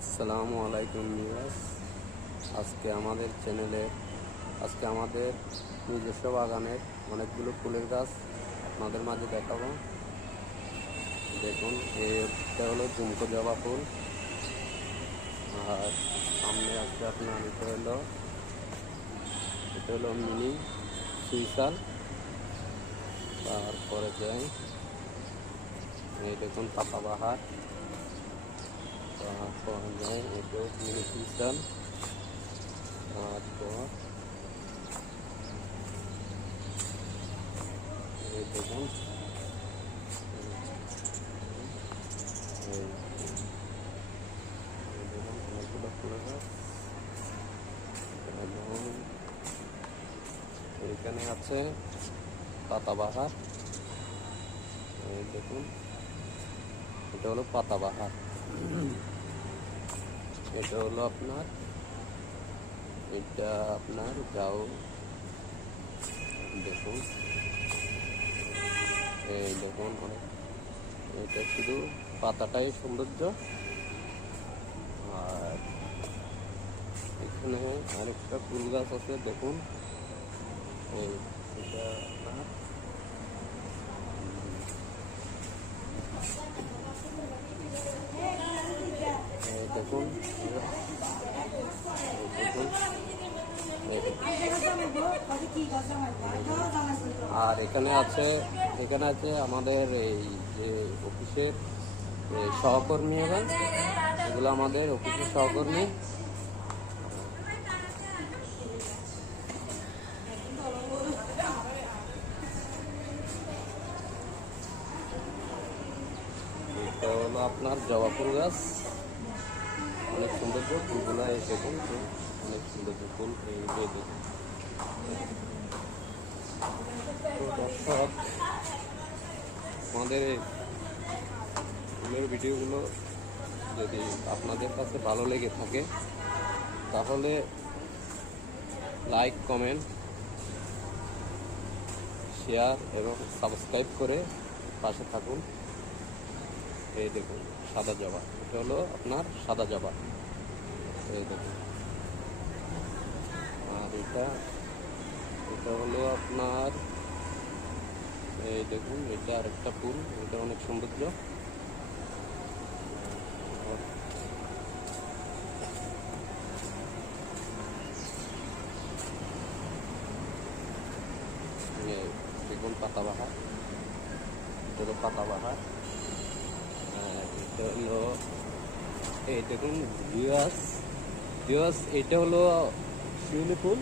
আসসালামু আলাইকুম ভিউয়ার্স। আজকে আমাদের চ্যানেলে আমাদের নিজস্ব বাগানের অনেকগুলো ফুলের গাছ আপনাদের মাঝে দেখাবো। দেখুন, এটা হলো ঝুমকো জবা ফুল। আর সামনে আছে আপনার এটা হলো মিনি সুইসাল। তারপরে যাই, এই দেখুন পাতাবাহার। তারপর যাই, এটা মিনি সুইসাল। তারপর এই দেখুন, অনেকগুলো ফুল গাছ। এবং এখানে আছে পাতাবাহার। এই দেখুন, এটা হলো পাতাবাহার। এটা হলো আপনার যাও, দেখুন, এই দেখুন, এটা শুধু পাতাটাই সৌন্দর্য। আর এখানে আরেকটা ফুল গাছ আছে, দেখুন, এটা আপনার দেখুন, আর এখানে আছে আমাদের এই যে অফিসের সহকর্মী হবে, এগুলো আমাদের অফিসের সহকর্মী। এটা হলো আপনার জবা ফুল গাছ, অনেক সৌন্দর্য ফুলগুলো। এই দেখুন, অনেক সৌন্দর্য ফুল। এই দেখুন দর্শক, আমাদের এই ফুলের ভিডিওগুলো যদি আপনাদের কাছে ভালো লেগে থাকে তাহলে লাইক, কমেন্ট, শেয়ার এবং সাবস্ক্রাইব করে পাশে থাকুন। এই দেখুন সাদা জবা, এটা হলো আপনার সাদা জবা। এই দেখুন, আর এটা হলো আপনার, এই দেখুন, এটা আরেকটা ফুল, এটা অনেক সৌন্দর্য। দেখুন পাতাবাহার, এটা হলো পাতাবাহার। এটা হলো, এই দেখুন ভিউয়ার্স, এটা হলো শিউলি ফুল।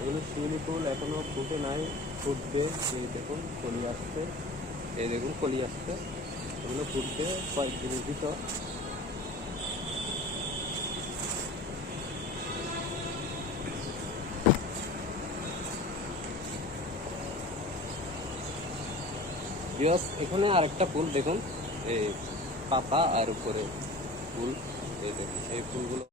এগুলো শিউলি ফুল এখনো ফুটে নাই, ফুটবে। এই দেখুন কলি আসছে, এই দেখুন কলি আসছে, এগুলো ফুটবে কয়েকদিনের ভিতর। ভিউয়ার্স, এখানে আরেকটা ফুল দেখুন, এই পাতা আর উপরে ফুল। এই দেখুন, এই ফুলগুলো